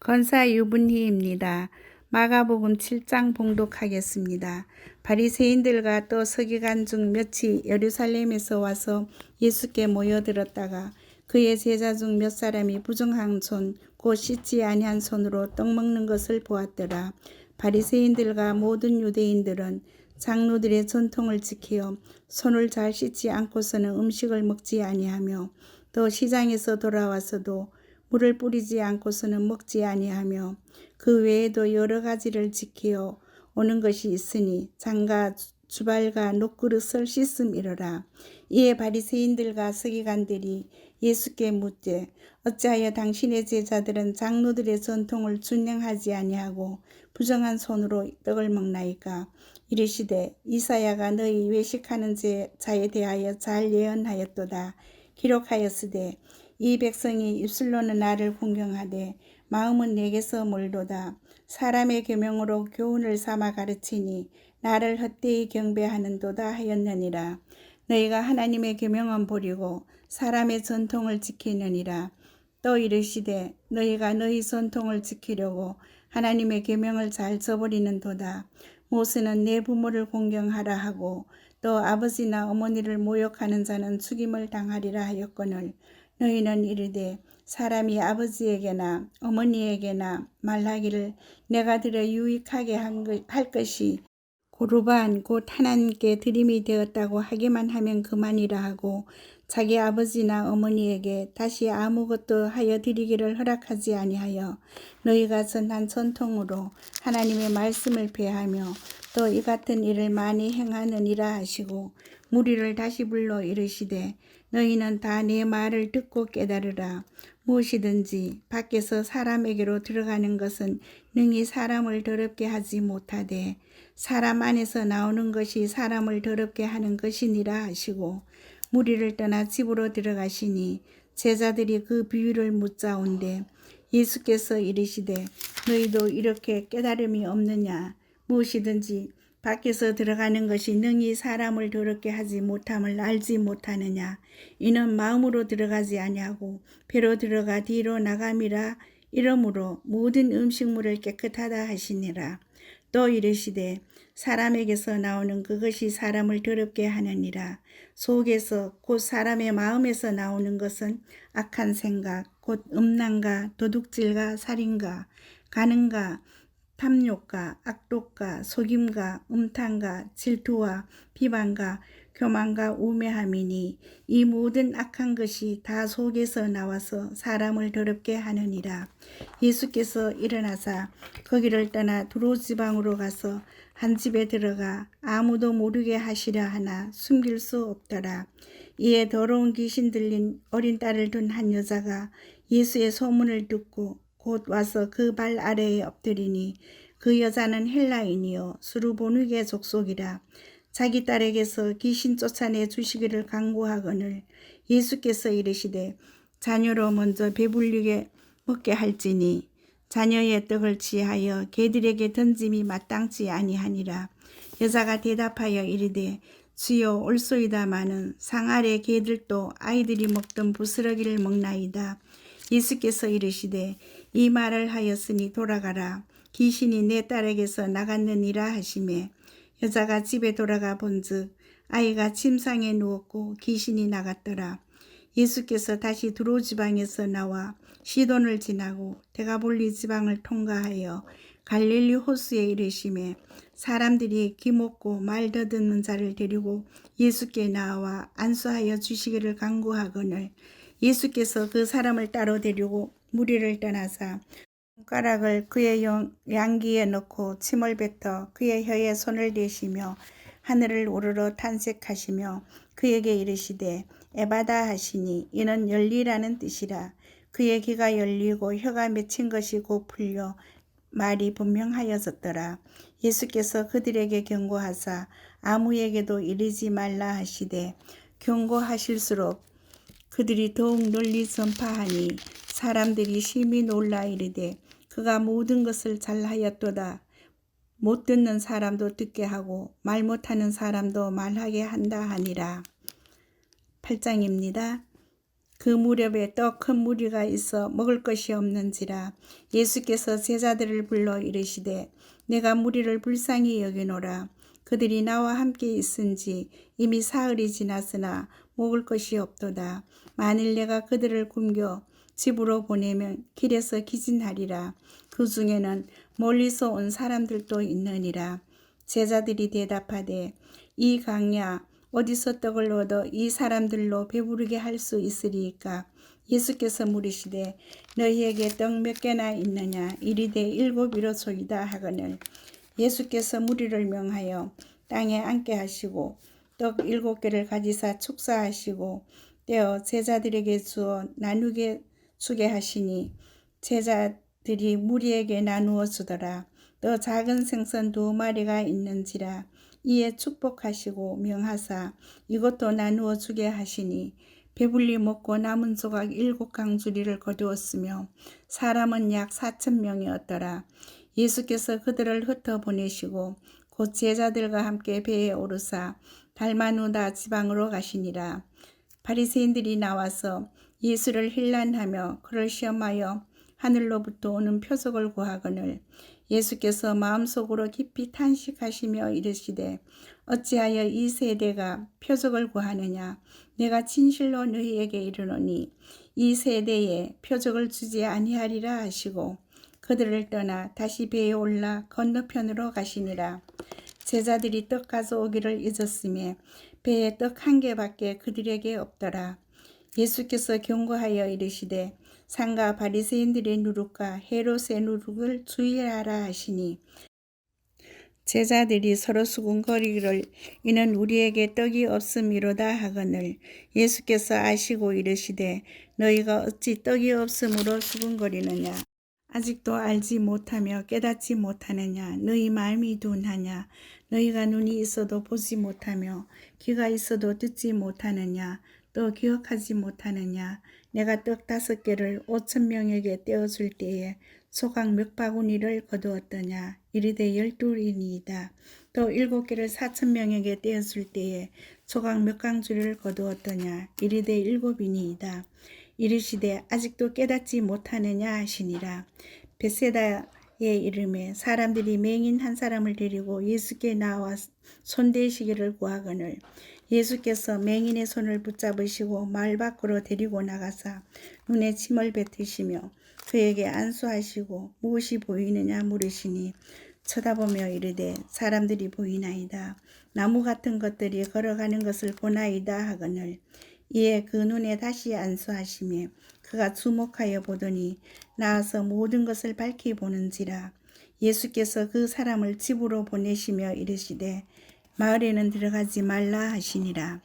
권사 유분희입니다. 마가복음 7장 봉독하겠습니다. 바리새인들과 또 서기관 중 몇이 예루살렘에서 와서 예수께 모여들었다가 그의 제자 중 몇 사람이 부정한 손 곧 씻지 아니한 손으로 떡 먹는 것을 보았더라. 바리새인들과 모든 유대인들은 장로들의 전통을 지키어 손을 잘 씻지 않고서는 음식을 먹지 아니하며 또 시장에서 돌아와서도 물을 뿌리지 않고서는 먹지 아니하며 그 외에도 여러 가지를 지키어 오는 것이 있으니 장과 주발과 녹그릇을 씻음이로라. 이에 바리새인들과 서기관들이 예수께 묻되 어찌하여 당신의 제자들은 장로들의 전통을 준행하지 아니하고 부정한 손으로 떡을 먹나이까? 이르시되 이사야가 너희 외식하는 자에 대하여 잘 예언하였도다. 기록하였으되 이 백성이 입술로는 나를 공경하되 마음은 내게서 멀도다. 사람의 계명으로 교훈을 삼아 가르치니 나를 헛되이 경배하는도다 하였느니라. 너희가 하나님의 계명은 버리고 사람의 전통을 지키느니라. 또 이르시되 너희가 너희 전통을 지키려고 하나님의 계명을 잘 저버리는도다. 모세는 내 부모를 공경하라 하고 또 아버지나 어머니를 모욕하는 자는 죽임을 당하리라 하였거늘 너희는 이르되 사람이 아버지에게나 어머니에게나 말하기를 내가 들어 유익하게 할 것이 고르반 곧 하나님께 드림이 되었다고 하기만 하면 그만이라 하고 자기 아버지나 어머니에게 다시 아무것도 하여 드리기를 허락하지 아니하여 너희가 전한 전통으로 하나님의 말씀을 폐하며 또 이 같은 일을 많이 행하느니라 하시고 무리를 다시 불러 이르시되 너희는 다 내 말을 듣고 깨달으라. 무엇이든지 밖에서 사람에게로 들어가는 것은 능히 사람을 더럽게 하지 못하되 사람 안에서 나오는 것이 사람을 더럽게 하는 것이니라 하시고 무리를 떠나 집으로 들어가시니 제자들이 그 비유를 묻자온데 예수께서 이르시되 너희도 이렇게 깨달음이 없느냐? 무엇이든지 밖에서 들어가는 것이 능히 사람을 더럽게 하지 못함을 알지 못하느냐? 이는 마음으로 들어가지 아니하고 배로 들어가 뒤로 나감이라. 이러므로 모든 음식물을 깨끗하다 하시니라. 또 이르시되 사람에게서 나오는 그것이 사람을 더럽게 하느니라. 속에서 곧 사람의 마음에서 나오는 것은 악한 생각 곧 음란과 도둑질과 살인과 간음과 탐욕과 악독과 속임과 음탕과 질투와 비방과 교만과 우매함이니 이 모든 악한 것이 다 속에서 나와서 사람을 더럽게 하느니라. 예수께서 일어나사 거기를 떠나 두로 지방으로 가서 한 집에 들어가 아무도 모르게 하시려 하나 숨길 수 없더라. 이에 더러운 귀신 들린 어린 딸을 둔 한 여자가 예수의 소문을 듣고 곧 와서 그 발 아래에 엎드리니 그 여자는 헬라인이요 수르보누게 족속이라. 자기 딸에게서 귀신 쫓아내 주시기를 간구하거늘 예수께서 이르시되 자녀로 먼저 배불리게 먹게 할지니 자녀의 떡을 취하여 개들에게 던짐이 마땅치 아니하니라. 여자가 대답하여 이르되 주여 올소이다마는 상 아래 개들도 아이들이 먹던 부스러기를 먹나이다. 예수께서 이르시되 이 말을 하였으니 돌아가라. 귀신이 내 딸에게서 나갔느니라 하시매 여자가 집에 돌아가 본즉 아이가 침상에 누웠고 귀신이 나갔더라. 예수께서 다시 두로 지방에서 나와 시돈을 지나고 데가볼리 지방을 통과하여 갈릴리 호수에 이르시매 사람들이 기먹고 말 더듬는 자를 데리고 예수께 나와 안수하여 주시기를 간구하거늘 예수께서 그 사람을 따로 데리고 무리를 떠나사 손가락을 그의 양귀에 넣고 침을 뱉어 그의 혀에 손을 대시며 하늘을 우러러 탄식하시며 그에게 이르시되 에바다 하시니 이는 열리라는 뜻이라. 그의 귀가 열리고 혀가 맺힌 것이 곧 풀려 말이 분명하여졌더라. 예수께서 그들에게 경고하사 아무에게도 이르지 말라 하시되 경고하실수록 그들이 더욱 널리 전파하니 사람들이 심히 놀라 이르되 그가 모든 것을 잘하였도다. 못 듣는 사람도 듣게 하고 말 못하는 사람도 말하게 한다 하니라. 8장입니다. 그 무렵에 또 큰 무리가 있어 먹을 것이 없는지라. 예수께서 제자들을 불러 이르시되 내가 무리를 불쌍히 여기노라. 그들이 나와 함께 있은지 이미 사흘이 지났으나 먹을 것이 없도다. 만일 내가 그들을 굶겨 집으로 보내면 길에서 기진하리라. 그 중에는 멀리서 온 사람들도 있느니라. 제자들이 대답하되 이 강야 어디서 떡을 얻어 이 사람들로 배부르게 할 수 있으리이까. 예수께서 물으시되 너희에게 떡 몇 개나 있느냐. 이르되 7이로소이다 하거늘. 예수께서 무리를 명하여 땅에 앉게 하시고 떡 7개를 가지사 축사하시고 떼어 제자들에게 주어 나누게 주게 하시니 제자들이 무리에게 나누어 주더라. 또 작은 생선 2마리가 있는지라. 이에 축복하시고 명하사 이것도 나누어 주게 하시니 배불리 먹고 남은 조각 7강주리를 거두었으며 사람은 약 4,000명이었더라. 예수께서 그들을 흩어 보내시고 곧 제자들과 함께 배에 오르사 달마누다 지방으로 가시니라. 바리새인들이 나와서 예수를 힐난하며 그를 시험하여 하늘로부터 오는 표적을 구하거늘. 예수께서 마음속으로 깊이 탄식하시며 이르시되 어찌하여 이 세대가 표적을 구하느냐. 내가 진실로 너희에게 이르노니 이 세대에 표적을 주지 아니하리라 하시고 그들을 떠나 다시 배에 올라 건너편으로 가시니라. 제자들이 떡 가져오기를 잊었으며 배에 떡 1개밖에 그들에게 없더라. 예수께서 경고하여 이르시되 상가 바리새인들의 누룩과 헤롯의 누룩을 주의하라 하시니 제자들이 서로 수군거리기를 이는 우리에게 떡이 없음이로다 하거늘. 예수께서 아시고 이르시되 너희가 어찌 떡이 없음으로 수군거리느냐. 아직도 알지 못하며 깨닫지 못하느냐. 너희 마음이 둔하냐. 너희가 눈이 있어도 보지 못하며 귀가 있어도 듣지 못하느냐. 또 기억하지 못하느냐. 내가 떡 5개를 5,000명에게 떼어줄 때에 소각 몇 바구니를 거두었더냐. 이르되 12이니이다. 또 7개를 4,000명에게 떼어줄 때에 소각 몇 강주리를 거두었더냐. 이르되 7이니이다. 이르시되 아직도 깨닫지 못하느냐 하시니라. 벳세다의 이름에 사람들이 맹인 한 사람을 데리고 예수께 나와 손대시기를 구하거늘. 예수께서 맹인의 손을 붙잡으시고 마을 밖으로 데리고 나가사 눈에 침을 뱉으시며 그에게 안수하시고 무엇이 보이느냐 물으시니 쳐다보며 이르되 사람들이 보이나이다. 나무 같은 것들이 걸어가는 것을 보나이다 하거늘. 이에 그 눈에 다시 안수하시며 그가 주목하여 보더니 나아서 모든 것을 밝히 보는지라. 예수께서 그 사람을 집으로 보내시며 이르시되 마을에는 들어가지 말라 하시니라.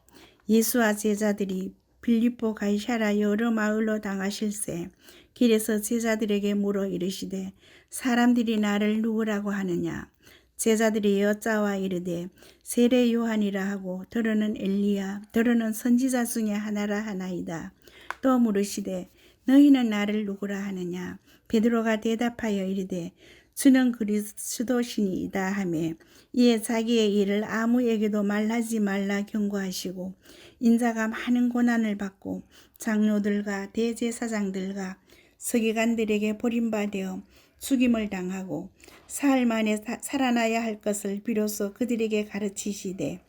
예수와 제자들이 빌립보 가이사랴 여러 마을로 당하실새 길에서 제자들에게 물어 이르시되 사람들이 나를 누구라고 하느냐. 제자들이 여짜와 이르되 세례 요한이라 하고 더러는 엘리야 더러는 선지자 중에 하나라 하나이다. 또 물으시되 너희는 나를 누구라 하느냐. 베드로가 대답하여 이르되 주는 그리스도시니이다 하매 이에 자기의 일을 아무에게도 말하지 말라 경고하시고 인자가 많은 고난을 받고 장로들과 대제사장들과 서기관들에게 버림받아 죽임을 당하고 사흘 만에 살아나야 할 것을 비로소 그들에게 가르치시되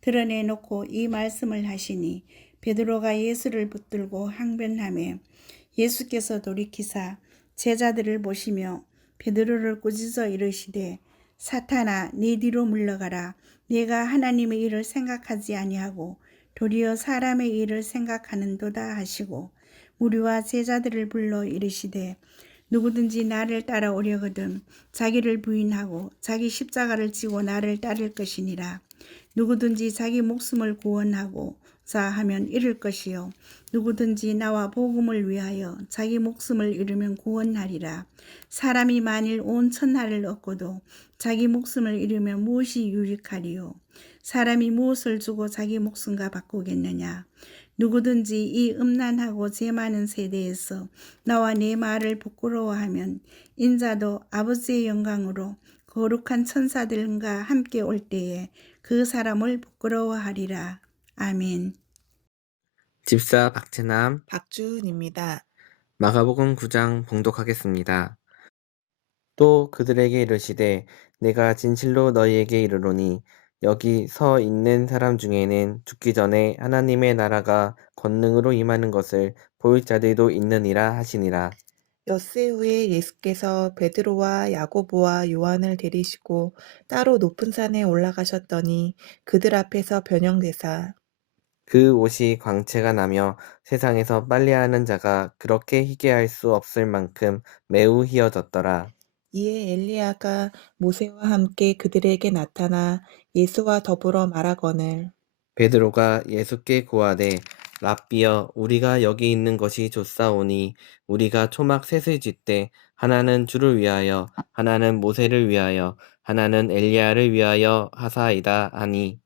드러내놓고 이 말씀을 하시니 베드로가 예수를 붙들고 항변하며 예수께서 돌이키사 제자들을 보시며 베드로를 꾸짖어 이르시되 사탄아 네 뒤로 물러가라. 네가 하나님의 일을 생각하지 아니하고 도리어 사람의 일을 생각하는도다 하시고 무리와 제자들을 불러 이르시되 누구든지 나를 따라오려거든 자기를 부인하고 자기 십자가를 지고 나를 따를 것이니라. 누구든지 자기 목숨을 구원하고자 하면 잃을 것이요 누구든지 나와 복음을 위하여 자기 목숨을 잃으면 구원하리라. 사람이 만일 온 천하를 얻고도 자기 목숨을 잃으면 무엇이 유익하리요. 사람이 무엇을 주고 자기 목숨과 바꾸겠느냐. 누구든지 이 음란하고 죄 많은 세대에서 나와 내 말을 부끄러워하면 인자도 아버지의 영광으로 거룩한 천사들과 함께 올 때에 그 사람을 부끄러워하리라. 아멘. 집사 박재남, 박주은입니다. 마가복음 9장 봉독하겠습니다. 또 그들에게 이르시되 내가 진실로 너희에게 이르노니 여기 서 있는 사람 중에는 죽기 전에 하나님의 나라가 권능으로 임하는 것을 볼 자들도 있느니라 하시니라. 엿새 후에 예수께서 베드로와 야고보와 요한을 데리시고 따로 높은 산에 올라가셨더니 그들 앞에서 변형되사 그 옷이 광채가 나며 세상에서 빨래하는 자가 그렇게 희게 할 수 없을 만큼 매우 희어졌더라. 이에 엘리야가 모세와 함께 그들에게 나타나 예수와 더불어 말하거늘 베드로가 예수께 고하되 랍비여 우리가 여기 있는 것이 좋사오니 우리가 초막 셋을 짓되 하나는 주를 위하여 하나는 모세를 위하여 하나는 엘리야를 위하여 하사이다 하니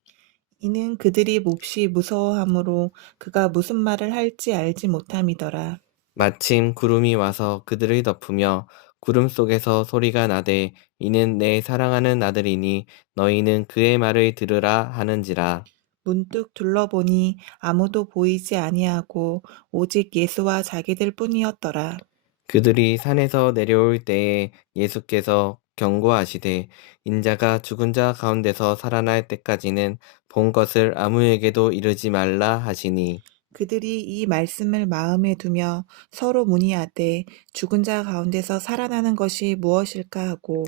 이는 그들이 몹시 무서워하므로 그가 무슨 말을 할지 알지 못함이더라. 마침 구름이 와서 그들을 덮으며 구름 속에서 소리가 나되 이는 내 사랑하는 아들이니 너희는 그의 말을 들으라 하는지라. 문득 둘러보니 아무도 보이지 아니하고 오직 예수와 자기들 뿐이었더라. 그들이 산에서 내려올 때에 예수께서 경고하시되 인자가 죽은 자 가운데서 살아날 때까지는 본 것을 아무에게도 이르지 말라 하시니 그들이 이 말씀을 마음에 두며 서로 문의하되 죽은 자 가운데서 살아나는 것이 무엇일까 하고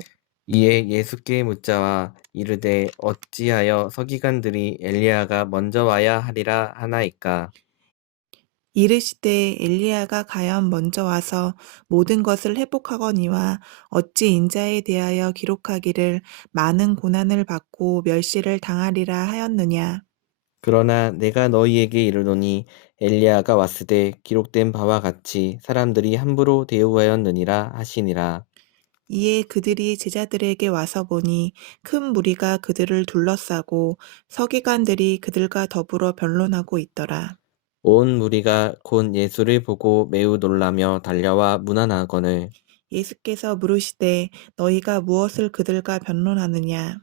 이에 예수께 묻자와 이르되 어찌하여 서기관들이 엘리야가 먼저 와야 하리라 하나이까. 이르시되 엘리야가 과연 먼저 와서 모든 것을 회복하거니와 어찌 인자에 대하여 기록하기를 많은 고난을 받고 멸시를 당하리라 하였느냐. 그러나 내가 너희에게 이르노니 엘리야가 왔으되 기록된 바와 같이 사람들이 함부로 대우하였느니라 하시니라. 이에 그들이 제자들에게 와서 보니 큰 무리가 그들을 둘러싸고 서기관들이 그들과 더불어 변론하고 있더라. 온 무리가 곧 예수를 보고 매우 놀라며 달려와 문안하거늘 예수께서 물으시되 너희가 무엇을 그들과 변론하느냐.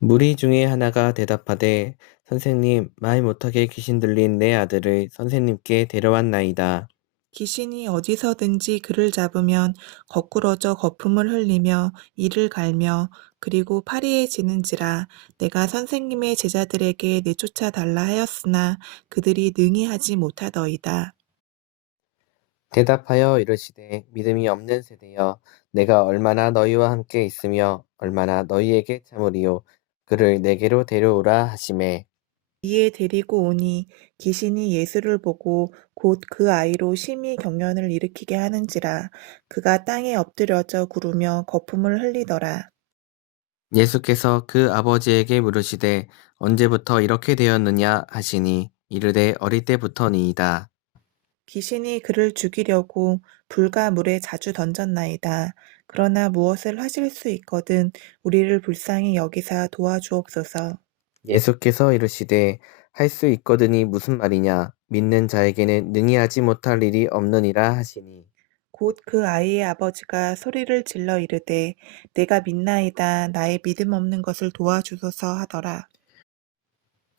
무리 중에 하나가 대답하되 선생님 말 못하게 귀신 들린 내 아들을 선생님께 데려왔나이다. 귀신이 어디서든지 그를 잡으면 거꾸러져 거품을 흘리며 이를 갈며 그리고 파리에 지는지라 내가 선생님의 제자들에게 내쫓아 달라 하였으나 그들이 능히 하지 못하더이다. 대답하여 이르시되 믿음이 없는 세대여 내가 얼마나 너희와 함께 있으며 얼마나 너희에게 참으리요 그를 내게로 데려오라 하시매 이에 데리고 오니 귀신이 예수를 보고 곧 그 아이로 심히 경련을 일으키게 하는지라 그가 땅에 엎드려져 구르며 거품을 흘리더라. 예수께서 그 아버지에게 물으시되 언제부터 이렇게 되었느냐 하시니 이르되 어릴 때부터니이다. 귀신이 그를 죽이려고 불과 물에 자주 던졌나이다. 그러나 무엇을 하실 수 있거든 우리를 불쌍히 여기사 도와주옵소서. 예수께서 이르시되 할 수 있거든이 무슨 말이냐 믿는 자에게는 능히 하지 못할 일이 없느니라 하시니 곧 그 아이의 아버지가 소리를 질러 이르되 내가 믿나이다 나의 믿음 없는 것을 도와주소서 하더라.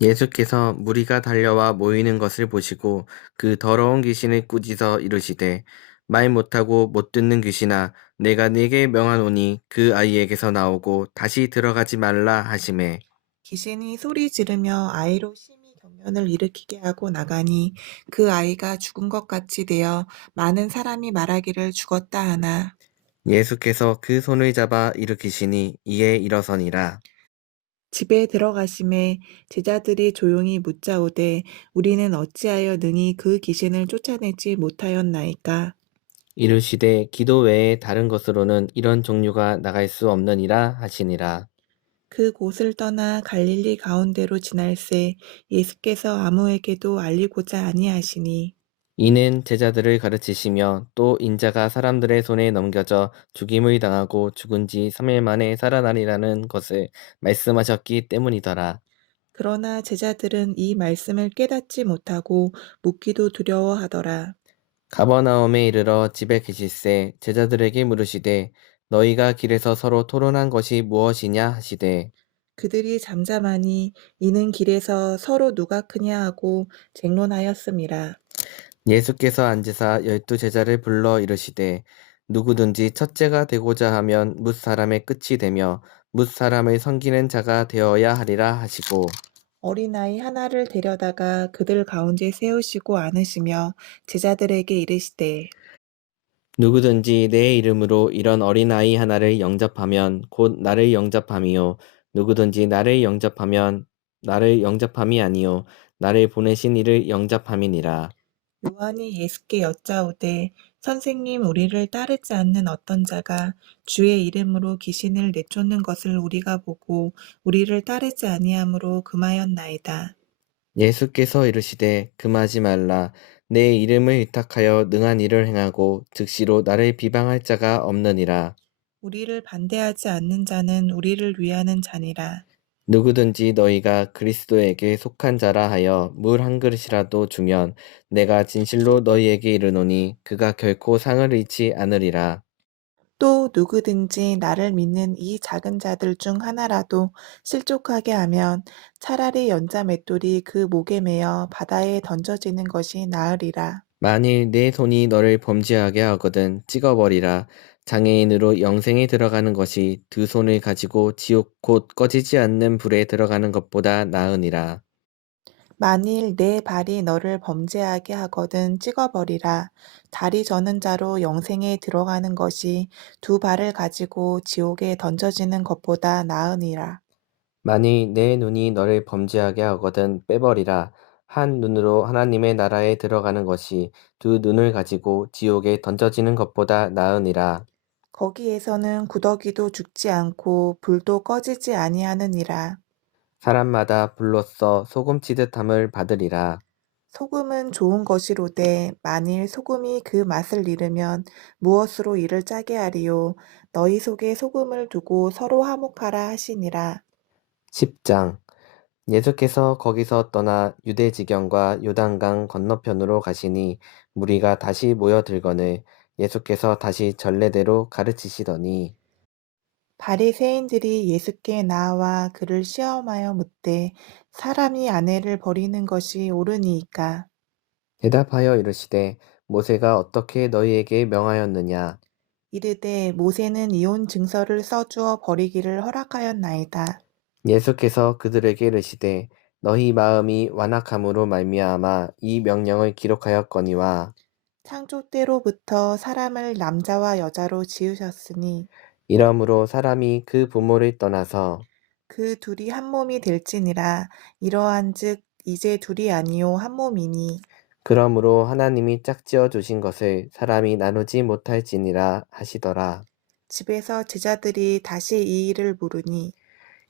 예수께서 무리가 달려와 모이는 것을 보시고 그 더러운 귀신을 꾸짖어 이르시되 말 못하고 못 듣는 귀신아 내가 네게 명하노니 그 아이에게서 나오고 다시 들어가지 말라 하시매 귀신이 소리 지르며 아이로 심히 경련을 일으키게 하고 나가니 그 아이가 죽은 것 같이 되어 많은 사람이 말하기를 죽었다 하나 예수께서 그 손을 잡아 일으키시니 이에 일어서니라. 집에 들어가심에 제자들이 조용히 묻자오되 우리는 어찌하여 능히 그 귀신을 쫓아내지 못하였나이까. 이르시되 기도 외에 다른 것으로는 이런 종류가 나갈 수 없느니라 하시니라. 그 곳을 떠나 갈릴리 가운데로 지날새 예수께서 아무에게도 알리고자 아니하시니 이는 제자들을 가르치시며 또 인자가 사람들의 손에 넘겨져 죽임을 당하고 죽은 지 3일 만에 살아나리라는 것을 말씀하셨기 때문이더라. 그러나 제자들은 이 말씀을 깨닫지 못하고 묻기도 두려워하더라. 가버나움에 이르러 집에 계실새 제자들에게 물으시되 너희가 길에서 서로 토론한 것이 무엇이냐 하시되 그들이 잠잠하니 이는 길에서 서로 누가 크냐 하고 쟁론하였음이라. 예수께서 앉으사 12제자를 불러 이르시되 누구든지 첫째가 되고자 하면 뭇 사람의 끝이 되며 뭇 사람을 섬기는 자가 되어야 하리라 하시고 어린아이 하나를 데려다가 그들 가운데 세우시고 안으시며 제자들에게 이르시되 누구든지 내 이름으로 이런 어린아이 하나를 영접하면 곧 나를 영접함이요 누구든지 나를 영접하면 나를 영접함이 아니요 나를 보내신 이를 영접함이니라. 요한이 예수께 여짜오되 선생님 우리를 따르지 않는 어떤 자가 주의 이름으로 귀신을 내쫓는 것을 우리가 보고 우리를 따르지 아니하므로 금하였나이다. 예수께서 이르시되 금하지 말라. 내 이름을 의탁하여 능한 일을 행하고 즉시로 나를 비방할 자가 없느니라. 우리를 반대하지 않는 자는 우리를 위하는 자니라. 누구든지 너희가 그리스도에게 속한 자라 하여 물 한 그릇이라도 주면 내가 진실로 너희에게 이르노니 그가 결코 상을 잃지 않으리라. 또 누구든지 나를 믿는 이 작은 자들 중 하나라도 실족하게 하면 차라리 연자 맷돌이 그 목에 매어 바다에 던져지는 것이 나으리라. 만일 내 손이 너를 범죄하게 하거든 찍어버리라. 장애인으로 영생에 들어가는 것이 두 손을 가지고 지옥 곧 꺼지지 않는 불에 들어가는 것보다 나으니라. 만일 내 발이 너를 범죄하게 하거든 찍어버리라. 다리 저는 자로 영생에 들어가는 것이 두 발을 가지고 지옥에 던져지는 것보다 나으니라. 만일 내 눈이 너를 범죄하게 하거든 빼버리라. 한 눈으로 하나님의 나라에 들어가는 것이 두 눈을 가지고 지옥에 던져지는 것보다 나으니라. 거기에서는 구더기도 죽지 않고 불도 꺼지지 아니하느니라. 사람마다 불로써 소금치듯함을 받으리라. 소금은 좋은 것이로되 만일 소금이 그 맛을 잃으면 무엇으로 이를 짜게 하리요. 너희 속에 소금을 두고 서로 화목하라 하시니라. 10장 예수께서 거기서 떠나 유대지경과 요단강 건너편으로 가시니 무리가 다시 모여들거늘 예수께서 다시 전례대로 가르치시더니 바리새인들이 예수께 나와 그를 시험하여 묻되 사람이 아내를 버리는 것이 옳으니이까. 대답하여 이르시되 모세가 어떻게 너희에게 명하였느냐. 이르되 모세는 이혼 증서를 써주어 버리기를 허락하였나이다. 예수께서 그들에게 이르시되 너희 마음이 완악함으로 말미암아 이 명령을 기록하였거니와 창조 때로부터 사람을 남자와 여자로 지으셨으니 이러므로 사람이 그 부모를 떠나서 그 둘이 한 몸이 될지니라. 이러한즉 이제 둘이 아니요 한 몸이니 그러므로 하나님이 짝지어 주신 것을 사람이 나누지 못할지니라 하시더라. 집에서 제자들이 다시 이 일을 물으니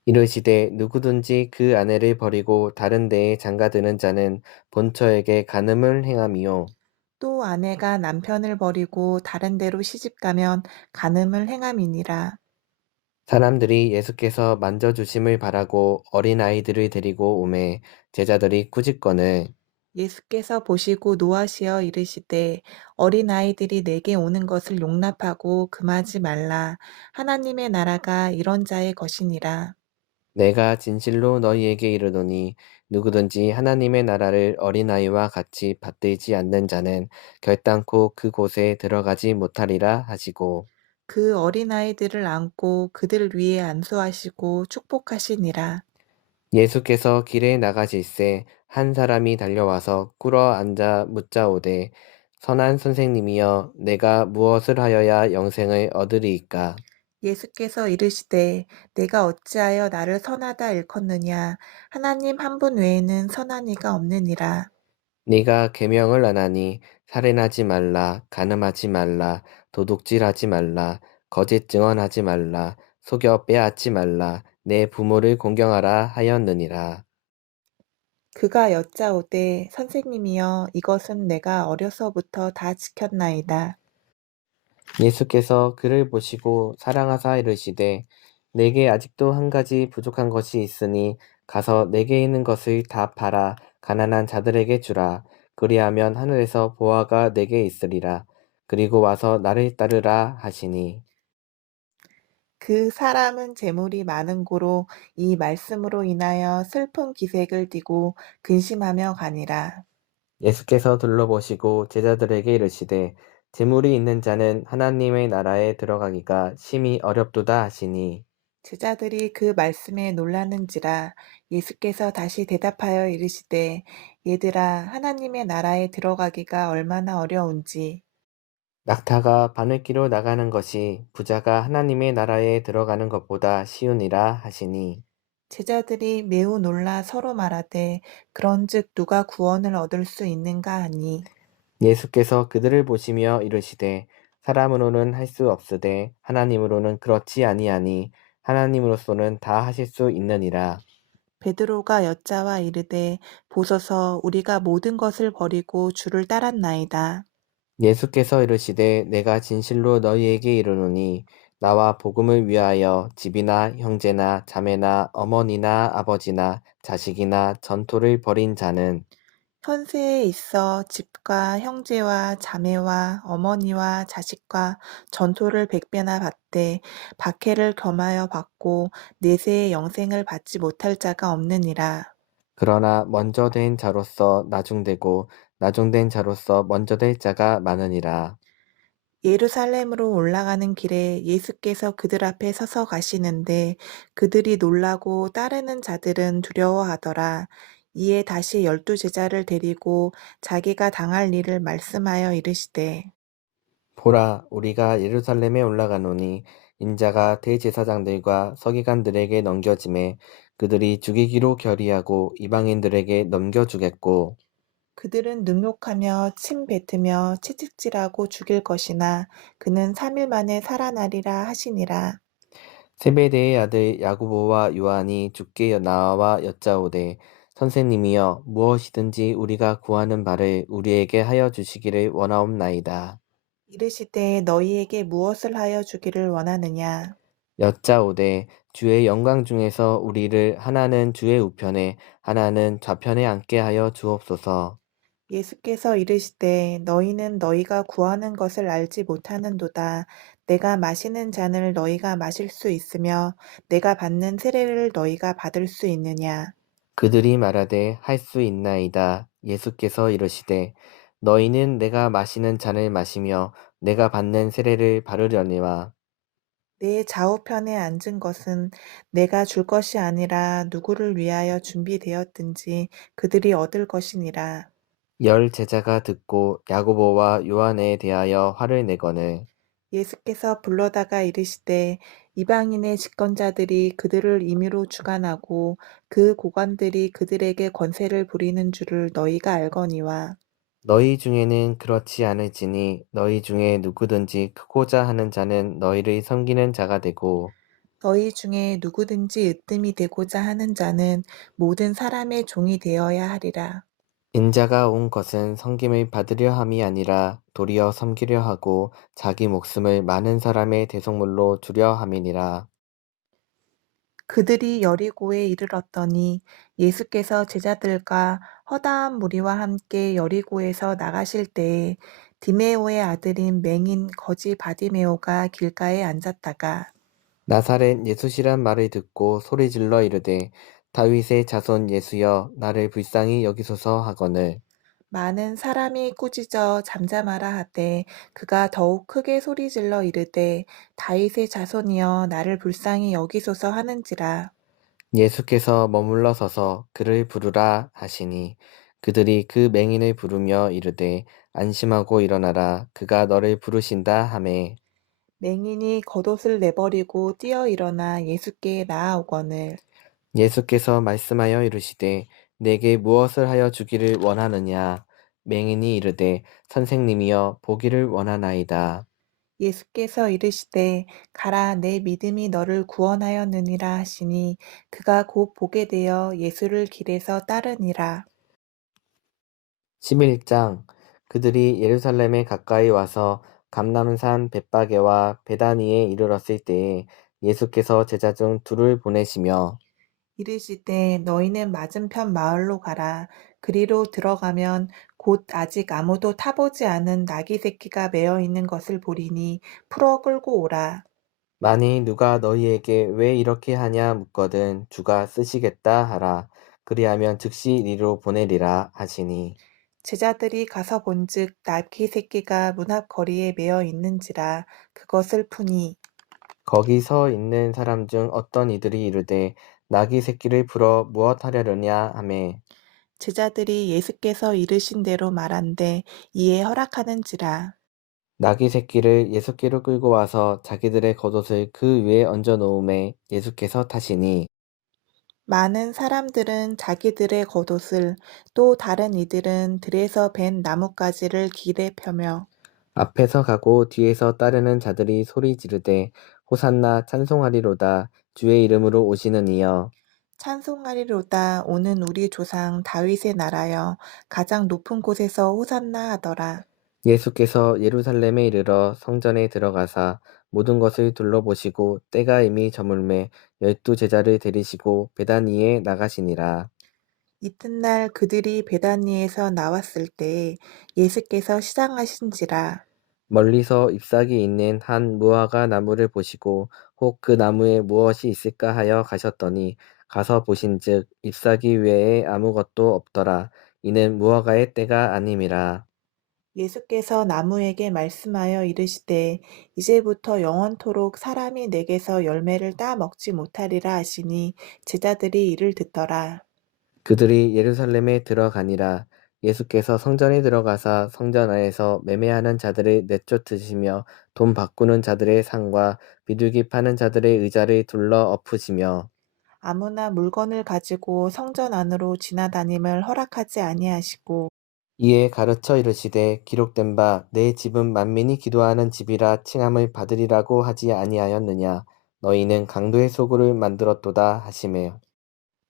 이르시되 누구든지 그 아내를 버리고 다른 데에 장가드는 자는 본처에게 간음을 행함이요 또 아내가 남편을 버리고 다른 데로 시집가면 간음을 행함이니라. 사람들이 예수께서 만져주심을 바라고 어린아이들을 데리고 오매 제자들이 꾸짖거늘 예수께서 보시고 노하시어 이르시되 어린아이들이 내게 오는 것을 용납하고 금하지 말라. 하나님의 나라가 이런 자의 것이니라. 내가 진실로 너희에게 이르노니 누구든지 하나님의 나라를 어린아이와 같이 받들지 않는 자는 결단코 그곳에 들어가지 못하리라 하시고 그 어린아이들을 안고 그들 위에 안수하시고 축복하시니라. 예수께서 길에 나가실새 한 사람이 달려와서 꿇어 앉아 묻자오되 선한 선생님이여 내가 무엇을 하여야 영생을 얻으리이까. 예수께서 이르시되 내가 어찌하여 나를 선하다 일컫느냐. 하나님 한 분 외에는 선한 이가 없느니라. 네가 계명을 안 하니 살인하지 말라, 간음하지 말라, 도둑질하지 말라, 거짓 증언하지 말라, 속여 빼앗지 말라, 내 부모를 공경하라 하였느니라. 그가 여짜오되 선생님이여 이것은 내가 어려서부터 다 지켰나이다. 예수께서 그를 보시고 사랑하사 이르시되 내게 아직도 한 가지 부족한 것이 있으니 가서 내게 있는 것을 다 팔아 가난한 자들에게 주라. 그리하면 하늘에서 보화가 내게 있으리라. 그리고 와서 나를 따르라 하시니 그 사람은 재물이 많은 고로 이 말씀으로 인하여 슬픈 기색을 띠고 근심하며 가니라. 예수께서 둘러보시고 제자들에게 이르시되 재물이 있는 자는 하나님의 나라에 들어가기가 심히 어렵도다 하시니 제자들이 그 말씀에 놀라는지라. 예수께서 다시 대답하여 이르시되 얘들아, 하나님의 나라에 들어가기가 얼마나 어려운지. 낙타가 바늘기로 나가는 것이 부자가 하나님의 나라에 들어가는 것보다 쉬우니라 하시니 제자들이 매우 놀라 서로 말하되 그런즉 누가 구원을 얻을 수 있는가 하니. 예수께서 그들을 보시며 이르시되 사람으로는 할 수 없으되 하나님으로는 그렇지 아니하니 하나님으로서는 다 하실 수 있느니라. 베드로가 여짜와 이르되 보소서, 우리가 모든 것을 버리고 주를 따랐나이다. 예수께서 이르시되 내가 진실로 너희에게 이르노니 나와 복음을 위하여 집이나 형제나 자매나 어머니나 아버지나 자식이나 전토를 벌인 자는 현세에 있어 집과 형제와 자매와 어머니와 자식과 전토를 100배나 받되 박해를 겸하여 받고 내세의 영생을 받지 못할 자가 없느니라. 그러나 먼저 된 자로서 나중되고 나중된 자로서 먼저 될 자가 많으니라. 예루살렘으로 올라가는 길에 예수께서 그들 앞에 서서 가시는데 그들이 놀라고 따르는 자들은 두려워하더라. 이에 다시 12 제자를 데리고 자기가 당할 일을 말씀하여 이르시되 보라, 우리가 예루살렘에 올라가노니 인자가 대제사장들과 서기관들에게 넘겨짐에 그들이 죽이기로 결의하고 이방인들에게 넘겨주겠고 그들은 능욕하며 침 뱉으며 채찍질하고 죽일 것이나 그는 3일 만에 살아나리라 하시니라. 세베대의 아들 야고보와 요한이 주께 나와 여짜오되 선생님이여 무엇이든지 우리가 구하는 바를 우리에게 하여 주시기를 원하옵나이다. 이르시되 너희에게 무엇을 하여 주기를 원하느냐. 여짜오되 주의 영광 중에서 우리를 하나는 주의 우편에 하나는 좌편에 앉게 하여 주옵소서. 예수께서 이르시되 너희는 너희가 구하는 것을 알지 못하는도다. 내가 마시는 잔을 너희가 마실 수 있으며 내가 받는 세례를 너희가 받을 수 있느냐. 그들이 말하되 할 수 있나이다. 예수께서 이르시되 너희는 내가 마시는 잔을 마시며 내가 받는 세례를 바르려니와 내 좌우편에 앉은 것은 내가 줄 것이 아니라 누구를 위하여 준비되었든지 그들이 얻을 것이니라. 열 제자가 듣고 야고보와 요한에 대하여 화를 내거늘 예수께서 불러다가 이르시되 이방인의 집권자들이 그들을 임의로 주관하고 그 고관들이 그들에게 권세를 부리는 줄을 너희가 알거니와. 너희 중에는 그렇지 않을지니 너희 중에 누구든지 크고자 하는 자는 너희를 섬기는 자가 되고 너희 중에 누구든지 으뜸이 되고자 하는 자는 모든 사람의 종이 되어야 하리라. 인자가 온 것은 섬김을 받으려 함이 아니라 도리어 섬기려 하고 자기 목숨을 많은 사람의 대속물로 주려 함이니라. 그들이 여리고에 이르렀더니 예수께서 제자들과 허다한 무리와 함께 여리고에서 나가실 때에 디메오의 아들인 맹인 거지 바디메오가 길가에 앉았다가 나사렛 예수시란 말을 듣고 소리질러 이르되 다윗의 자손 예수여 나를 불쌍히 여기소서 하거늘 많은 사람이 꾸짖어 잠잠하라 하되 그가 더욱 크게 소리질러 이르되 다윗의 자손이여 나를 불쌍히 여기소서 하는지라. 예수께서 머물러 서서 그를 부르라 하시니 그들이 그 맹인을 부르며 이르되 안심하고 일어나라 그가 너를 부르신다 하매 맹인이 겉옷을 내버리고 뛰어 일어나 예수께 나아오거늘 예수께서 말씀하여 이르시되 내게 무엇을 하여 주기를 원하느냐 맹인이 이르되 선생님이여 보기를 원하나이다. 예수께서 이르시되 가라, 내 믿음이 너를 구원하였느니라 하시니 그가 곧 보게 되어 예수를 길에서 따르니라. 11장 그들이 예루살렘에 가까이 와서 감람산 벳바게와 베다니에 이르렀을 때에 예수께서 제자 중 둘을 보내시며 이르시되 너희는 맞은편 마을로 가라. 그리로 들어가면 곧 아직 아무도 타보지 않은 나귀 새끼가 매어 있는 것을 보리니 풀어 끌고 오라. 만일 누가 너희에게 왜 이렇게 하냐 묻거든 주가 쓰시겠다 하라. 그리하면 즉시 이리로 보내리라 하시니. 제자들이 가서 본즉 나귀 새끼가 문 앞 거리에 매어 있는지라 그것을 푸니 거기 서 있는 사람 중 어떤 이들이 이르되 나귀 새끼를 풀어 무엇 하려느냐 하매 제자들이 예수께서 이르신 대로 말한대 이에 허락하는지라 나귀 새끼를 예수께로 끌고 와서 자기들의 겉옷을 그 위에 얹어 놓음에 예수께서 타시니. 많은 사람들은 자기들의 겉옷을 또 다른 이들은 들에서 벤 나뭇가지를 길에 펴며 앞에서 가고 뒤에서 따르는 자들이 소리 지르되 호산나 찬송하리로다 주의 이름으로 오시는 이여. 찬송하리로다 오는 우리 조상 다윗의 나라여 가장 높은 곳에서 호산나 하더라. 예수께서 예루살렘에 이르러 성전에 들어가사 모든 것을 둘러보시고 때가 이미 저물매 12제자를 데리시고 베다니에 나가시니라. 이튿날 그들이 베다니에서 나왔을 때에 예수께서 시장하신지라. 멀리서 잎사귀 있는 한 무화과 나무를 보시고 혹 그 나무에 무엇이 있을까 하여 가셨더니 가서 보신즉 잎사귀 외에 아무것도 없더라. 이는 무화과의 때가 아님이라. 예수께서 나무에게 말씀하여 이르시되 이제부터 영원토록 사람이 내게서 열매를 따 먹지 못하리라 하시니 제자들이 이를 듣더라. 그들이 예루살렘에 들어가니라. 예수께서 성전에 들어가사 성전 안에서 매매하는 자들을 내쫓으시며 돈 바꾸는 자들의 상과 비둘기 파는 자들의 의자를 둘러 엎으시며 아무나 물건을 가지고 성전 안으로 지나다님을 허락하지 아니하시고 이에 가르쳐 이르시되 기록된 바 내 집은 만민이 기도하는 집이라 칭함을 받으리라고 하지 아니하였느냐. 너희는 강도의 소굴을 만들었도다 하시매.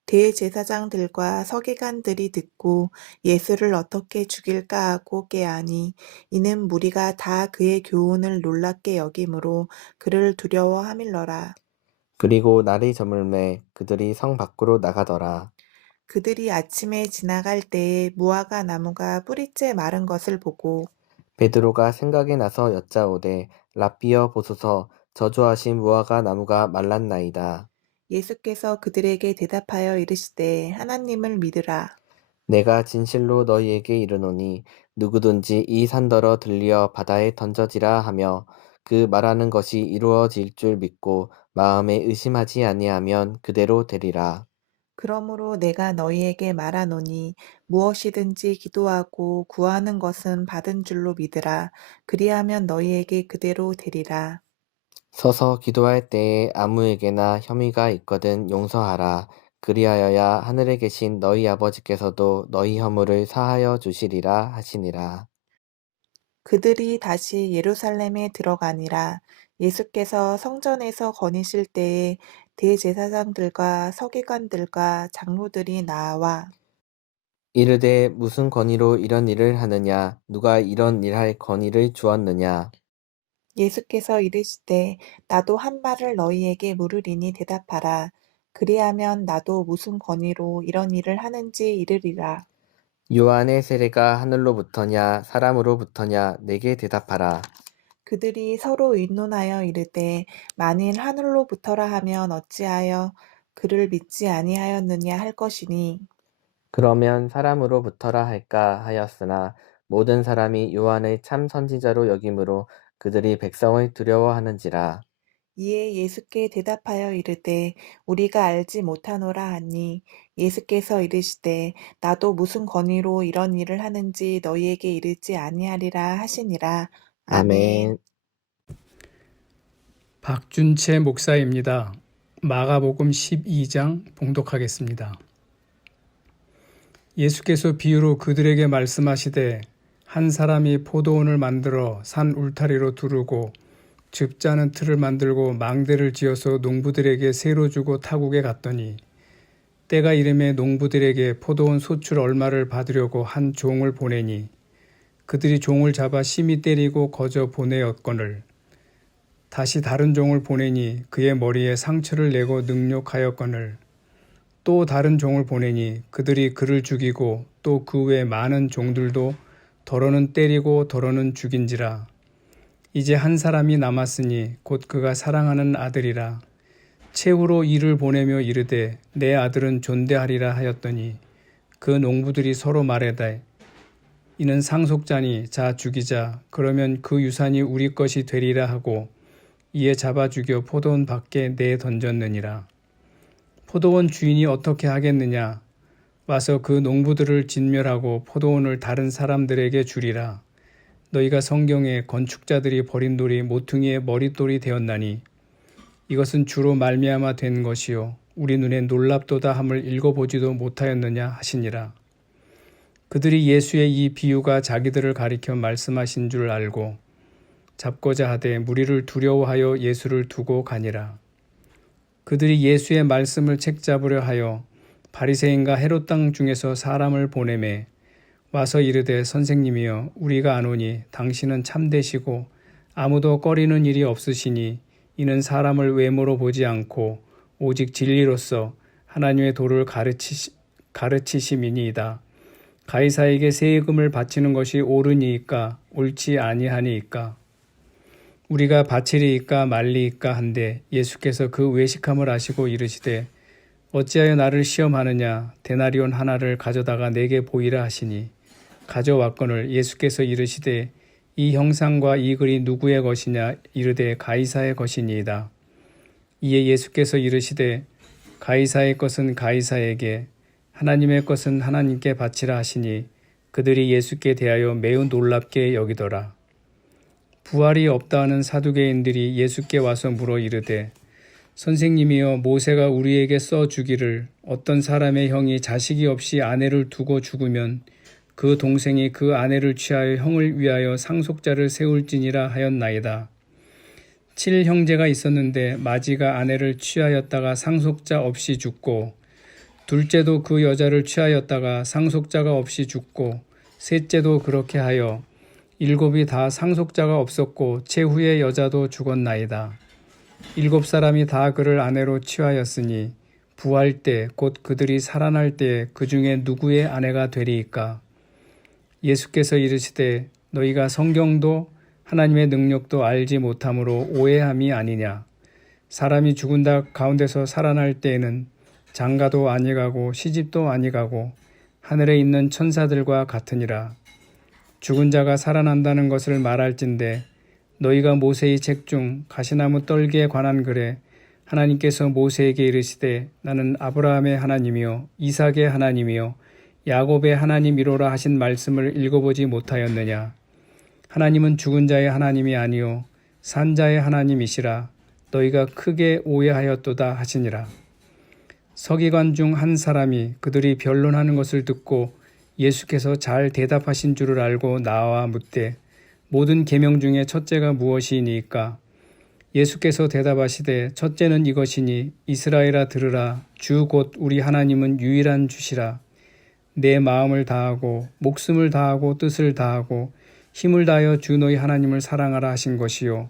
대제사장들과 서기관들이 듣고 예수를 어떻게 죽일까 하고 꾀하니 이는 무리가 다 그의 교훈을 놀랍게 여김으로 그를 두려워함일러라. 그리고 날이 저물매 그들이 성 밖으로 나가더라. 그들이 아침에 지나갈 때에 무화과 나무가 뿌리째 마른 것을 보고 베드로가 생각이 나서 여짜오되 랍비여 보소서 저주하신 무화과 나무가 말랐나이다. 예수께서 그들에게 대답하여 이르시되 하나님을 믿으라. 내가 진실로 너희에게 이르노니 누구든지 이 산더러 들리어 바다에 던져지라 하며 그 말하는 것이 이루어질 줄 믿고 마음에 의심하지 아니하면 그대로 되리라. 그러므로 내가 너희에게 말하노니 무엇이든지 기도하고 구하는 것은 받은 줄로 믿으라. 그리하면 너희에게 그대로 되리라. 서서 기도할 때에 아무에게나 혐의가 있거든 용서하라. 그리하여야 하늘에 계신 너희 아버지께서도 너희 허물을 사하여 주시리라 하시니라. 그들이 다시 예루살렘에 들어가니라. 예수께서 성전에서 거니실 때에 대제사장들과 서기관들과 장로들이 나와 이르되 무슨 권위로 이런 일을 하느냐? 누가 이런 일할 권위를 주었느냐? 예수께서 이르시되 나도 한 말을 너희에게 물으리니 대답하라. 그리하면 나도 무슨 권위로 이런 일을 하는지 이르리라. 요한의 세례가 하늘로부터냐 사람으로부터냐 내게 대답하라. 그들이 서로 의논하여 이르되 만일 하늘로부터라 하면 어찌하여 그를 믿지 아니하였느냐 할 것이니 그러면 사람으로부터라 할까 하였으나 모든 사람이 요한을 참 선지자로 여김으로 그들이 백성을 두려워하는지라. 이에 예수께 대답하여 이르되 우리가 알지 못하노라 하니 예수께서 이르시되 나도 무슨 권위로 이런 일을 하는지 너희에게 이르지 아니하리라 하시니라. 아멘. 아멘. 박준채 목사입니다. 마가복음 12장 봉독하겠습니다. 예수께서 비유로 그들에게 말씀하시되 한 사람이 포도원을 만들어 산 울타리로 두르고 즙자는 틀을 만들고 망대를 지어서 농부들에게 세로 주고 타국에 갔더니 때가 이름에 농부들에게 포도원 소출 얼마를 받으려고 한 종을 보내니 그들이 종을 잡아 심히 때리고 거저 보내었거늘 다시 다른 종을 보내니 그의 머리에 상처를 내고 능욕하였거늘 또 다른 종을 보내니 그들이 그를 죽이고 또 그 외 많은 종들도 더러는 때리고 더러는 죽인지라. 이제 한 사람이 남았으니 곧 그가 사랑하는 아들이라. 최후로 이를 보내며 이르되 내 아들은 존대하리라 하였더니 그 농부들이 서로 말하되 이는 상속자니 자 죽이자. 그러면 그 유산이 우리 것이 되리라 하고 이에 잡아 죽여 포도원 밖에 내 던졌느니라. 포도원 주인이 어떻게 하겠느냐? 와서 그 농부들을 진멸하고 포도원을 다른 사람들에게 주리라. 너희가 성경에 건축자들이 버린 돌이 모퉁이의 머릿돌이 되었나니 이것은 주로 말미암아 된 것이요 우리 눈에 놀랍도다 함을 읽어보지도 못하였느냐 하시니라. 그들이 예수의 이 비유가 자기들을 가리켜 말씀하신 줄 알고 잡고자 하되 무리를 두려워하여 예수를 두고 가니라. 그들이 예수의 말씀을 책잡으려 하여 바리새인과 헤롯 땅 중에서 사람을 보내매 와서 이르되 선생님이여 우리가 아노니 당신은 참되시고 아무도 꺼리는 일이 없으시니 이는 사람을 외모로 보지 않고 오직 진리로서 하나님의 도를 가르치심이니이다. 가이사에게 세금을 바치는 것이 옳으니이까 옳지 아니하니이까 우리가 바치리이까 말리이까 한데 예수께서 그 외식함을 아시고 이르시되 어찌하여 나를 시험하느냐 데나리온 하나를 가져다가 내게 보이라 하시니 가져왔거늘 예수께서 이르시되 이 형상과 이 글이 누구의 것이냐 이르되 가이사의 것이니이다. 이에 예수께서 이르시되 가이사의 것은 가이사에게 하나님의 것은 하나님께 바치라 하시니 그들이 예수께 대하여 매우 놀랍게 여기더라. 부활이 없다 하는 사두개인들이 예수께 와서 물어 이르되 선생님이여 모세가 우리에게 써 주기를 어떤 사람의 형이 자식이 없이 아내를 두고 죽으면 그 동생이 그 아내를 취하여 형을 위하여 상속자를 세울지니라 하였나이다. 7형제가 있었는데 마지가 아내를 취하였다가 상속자 없이 죽고 둘째도 그 여자를 취하였다가 상속자가 없이 죽고 셋째도 그렇게 하여 7이 다 상속자가 없었고 최후의 여자도 죽었나이다. 7사람이 다 그를 아내로 취하였으니 부활 때 곧 그들이 살아날 때 그 중에 누구의 아내가 되리이까? 예수께서 이르시되 너희가 성경도 하나님의 능력도 알지 못함으로 오해함이 아니냐. 사람이 죽은 자 가운데서 살아날 때에는 장가도 아니가고 시집도 아니가고 하늘에 있는 천사들과 같으니라. 죽은 자가 살아난다는 것을 말할진대 너희가 모세의 책 중 가시나무 떨기에 관한 글에 하나님께서 모세에게 이르시되 나는 아브라함의 하나님이요 이삭의 하나님이요 야곱의 하나님이로라 하신 말씀을 읽어보지 못하였느냐. 하나님은 죽은 자의 하나님이 아니요 산 자의 하나님이시라. 너희가 크게 오해하였도다 하시니라. 서기관 중 한 사람이 그들이 변론하는 것을 듣고 예수께서 잘 대답하신 줄을 알고 나와 묻되 모든 계명 중에 첫째가 무엇이니까? 예수께서 대답하시되 첫째는 이것이니 이스라엘아 들으라. 주 곧 우리 하나님은 유일한 주시라. 내 마음을 다하고 목숨을 다하고 뜻을 다하고 힘을 다하여 주 너희 하나님을 사랑하라 하신 것이요.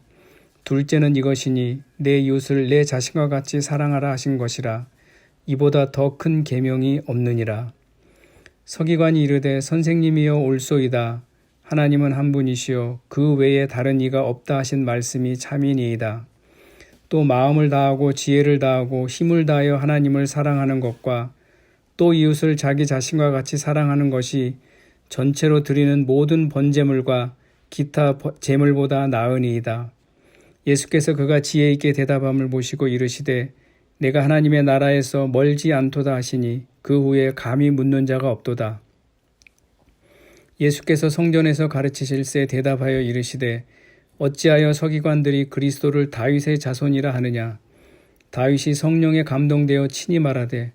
둘째는 이것이니 내 이웃을 내 자신과 같이 사랑하라 하신 것이라. 이보다 더 큰 계명이 없느니라. 서기관이 이르되 선생님이여 옳소이다. 하나님은 한 분이시요 그 외에 다른 이가 없다 하신 말씀이 참이니이다. 또 마음을 다하고 지혜를 다하고 힘을 다하여 하나님을 사랑하는 것과 또 이웃을 자기 자신과 같이 사랑하는 것이 전체로 드리는 모든 번제물과 기타 제물보다 나으니이다. 예수께서 그가 지혜 있게 대답함을 보시고 이르시되 내가 하나님의 나라에서 멀지 않도다 하시니 그 후에 감히 묻는 자가 없도다. 예수께서 성전에서 가르치실새 대답하여 이르시되 어찌하여 서기관들이 그리스도를 다윗의 자손이라 하느냐. 다윗이 성령에 감동되어 친히 말하되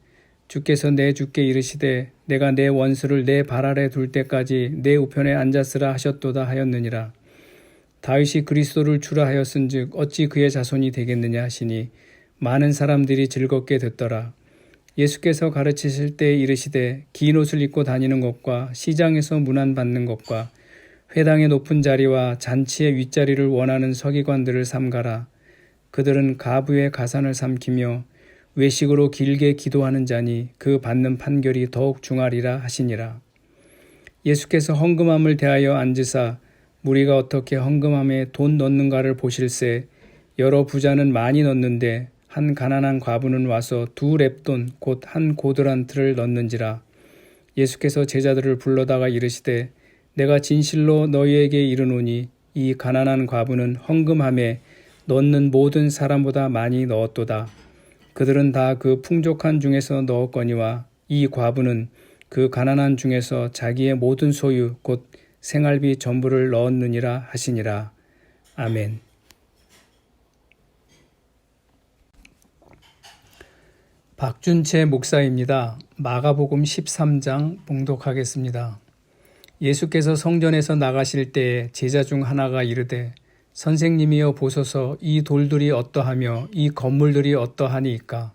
주께서 내 주께 이르시되 내가 내 원수를 내 발 아래 둘 때까지 내 우편에 앉았으라 하셨도다 하였느니라. 다윗이 그리스도를 주라 하였은즉 어찌 그의 자손이 되겠느냐 하시니 많은 사람들이 즐겁게 듣더라. 예수께서 가르치실 때 이르시되 긴 옷을 입고 다니는 것과 시장에서 문안받는 것과 회당의 높은 자리와 잔치의 윗자리를 원하는 서기관들을 삼가라. 그들은 가부의 가산을 삼키며 외식으로 길게 기도하는 자니 그 받는 판결이 더욱 중하리라 하시니라. 예수께서 헌금함을 대하여 앉으사 무리가 어떻게 헌금함에 돈 넣는가를 보실세. 여러 부자는 많이 넣는데 한 가난한 과부는 와서 2렙돈 곧 한 고드란트를 넣는지라. 예수께서 제자들을 불러다가 이르시되 내가 진실로 너희에게 이르노니 이 가난한 과부는 헌금함에 넣는 모든 사람보다 많이 넣었도다. 그들은 다 그 풍족한 중에서 넣었거니와 이 과부는 그 가난한 중에서 자기의 모든 소유 곧 생활비 전부를 넣었느니라 하시니라. 아멘. 박준채 목사입니다. 마가복음 13장 봉독하겠습니다. 예수께서 성전에서 나가실 때에 제자 중 하나가 이르되 선생님이여 보소서 이 돌들이 어떠하며 이 건물들이 어떠하니이까.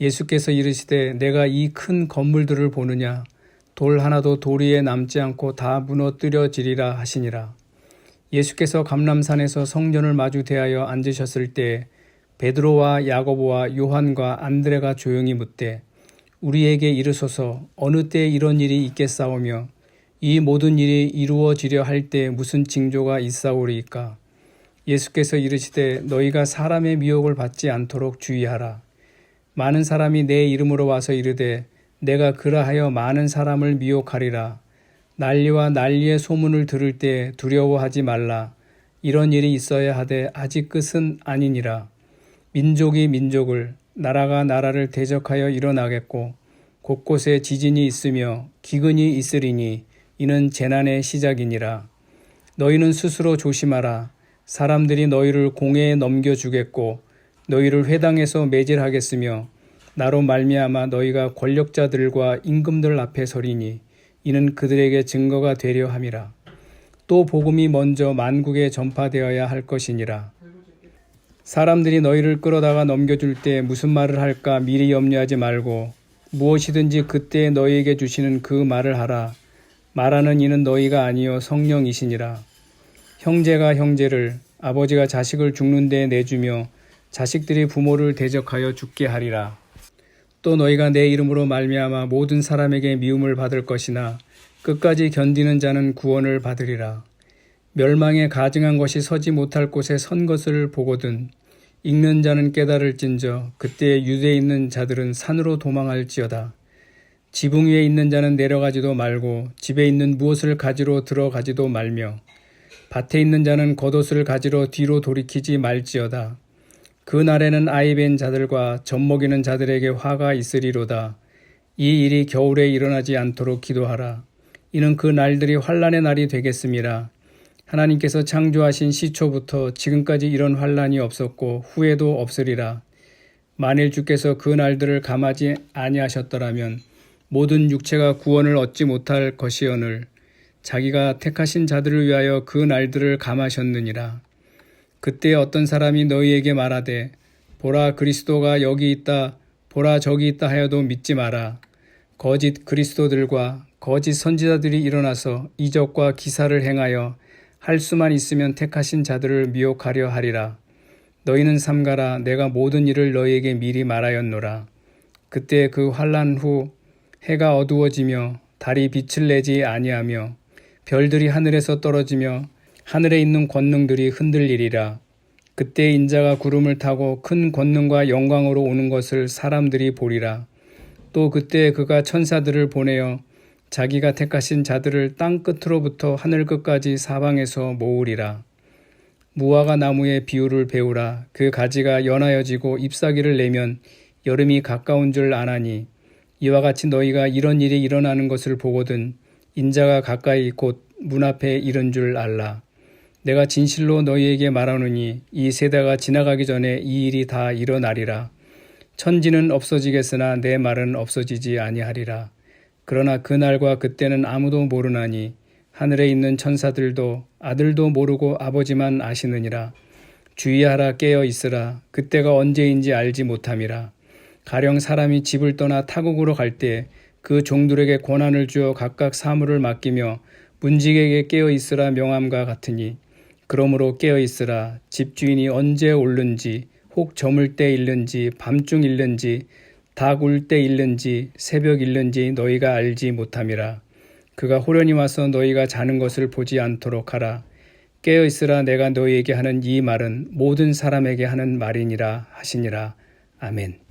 예수께서 이르시되 내가 이 큰 건물들을 보느냐. 돌 하나도 돌 위에 남지 않고 다 무너뜨려지리라 하시니라. 예수께서 감람산에서 성전을 마주 대하여 앉으셨을 때에 베드로와 야고보와 요한과 안드레가 조용히 묻되 우리에게 이르소서 어느 때에 이런 일이 있겠사오며 이 모든 일이 이루어지려 할 때 무슨 징조가 있사오리이까. 예수께서 이르시되 너희가 사람의 미혹을 받지 않도록 주의하라. 많은 사람이 내 이름으로 와서 이르되 내가 그라하여 많은 사람을 미혹하리라. 난리와 난리의 소문을 들을 때 두려워하지 말라. 이런 일이 있어야 하되 아직 끝은 아니니라. 민족이 민족을, 나라가 나라를 대적하여 일어나겠고 곳곳에 지진이 있으며 기근이 있으리니 이는 재난의 시작이니라. 너희는 스스로 조심하라. 사람들이 너희를 공회에 넘겨주겠고 너희를 회당에서 매질하겠으며 나로 말미암아 너희가 권력자들과 임금들 앞에 서리니 이는 그들에게 증거가 되려 함이라. 또 복음이 먼저 만국에 전파되어야 할 것이니라. 사람들이 너희를 끌어다가 넘겨줄 때 무슨 말을 할까 미리 염려하지 말고 무엇이든지 그때 너희에게 주시는 그 말을 하라. 말하는 이는 너희가 아니요 성령이시니라. 형제가 형제를, 아버지가 자식을 죽는 데 내주며 자식들이 부모를 대적하여 죽게 하리라. 또 너희가 내 이름으로 말미암아 모든 사람에게 미움을 받을 것이나 끝까지 견디는 자는 구원을 받으리라. 멸망에 가증한 것이 서지 못할 곳에 선 것을 보거든 읽는 자는 깨달을진저 그때 유대에 있는 자들은 산으로 도망할지어다. 지붕 위에 있는 자는 내려가지도 말고 집에 있는 무엇을 가지러 들어가지도 말며 밭에 있는 자는 겉옷을 가지러 뒤로 돌이키지 말지어다. 그 날에는 아이 뵌 자들과 젖먹이는 자들에게 화가 있으리로다. 이 일이 겨울에 일어나지 않도록 기도하라. 이는 그 날들이 환난의 날이 되겠음이라. 하나님께서 창조하신 시초부터 지금까지 이런 환난이 없었고 후에도 없으리라. 만일 주께서 그 날들을 감하지 아니하셨더라면 모든 육체가 구원을 얻지 못할 것이오늘 자기가 택하신 자들을 위하여 그 날들을 감하셨느니라. 그때 어떤 사람이 너희에게 말하되 보라 그리스도가 여기 있다 보라 저기 있다 하여도 믿지 마라. 거짓 그리스도들과 거짓 선지자들이 일어나서 이적과 기사를 행하여 할 수만 있으면 택하신 자들을 미혹하려 하리라. 너희는 삼가라. 내가 모든 일을 너희에게 미리 말하였노라. 그때 그 환난 후 해가 어두워지며 달이 빛을 내지 아니하며 별들이 하늘에서 떨어지며 하늘에 있는 권능들이 흔들리리라. 그때 인자가 구름을 타고 큰 권능과 영광으로 오는 것을 사람들이 보리라. 또 그때 그가 천사들을 보내어 자기가 택하신 자들을 땅 끝으로부터 하늘 끝까지 사방에서 모으리라. 무화과 나무의 비유를 배우라. 그 가지가 연하여지고 잎사귀를 내면 여름이 가까운 줄 아나니 이와 같이 너희가 이런 일이 일어나는 것을 보거든 인자가 가까이 곧 문 앞에 이른 줄 알라. 내가 진실로 너희에게 말하노니 이 세대가 지나가기 전에 이 일이 다 일어나리라. 천지는 없어지겠으나 내 말은 없어지지 아니하리라. 그러나 그날과 그때는 아무도 모르나니 하늘에 있는 천사들도 아들도 모르고 아버지만 아시느니라. 주의하라 깨어 있으라. 그때가 언제인지 알지 못함이라. 가령 사람이 집을 떠나 타국으로 갈 때 그 종들에게 권한을 주어 각각 사물을 맡기며 문지기에게 깨어 있으라 명함과 같으니 그러므로 깨어 있으라. 집주인이 언제 올는지 혹 저물 때 일는지 밤중 일는지 닭 울 때 일는지 새벽 일는지 너희가 알지 못함이라. 그가 호련히 와서 너희가 자는 것을 보지 않도록 하라. 깨어 있으라 내가 너희에게 하는 이 말은 모든 사람에게 하는 말이니라 하시니라. 아멘.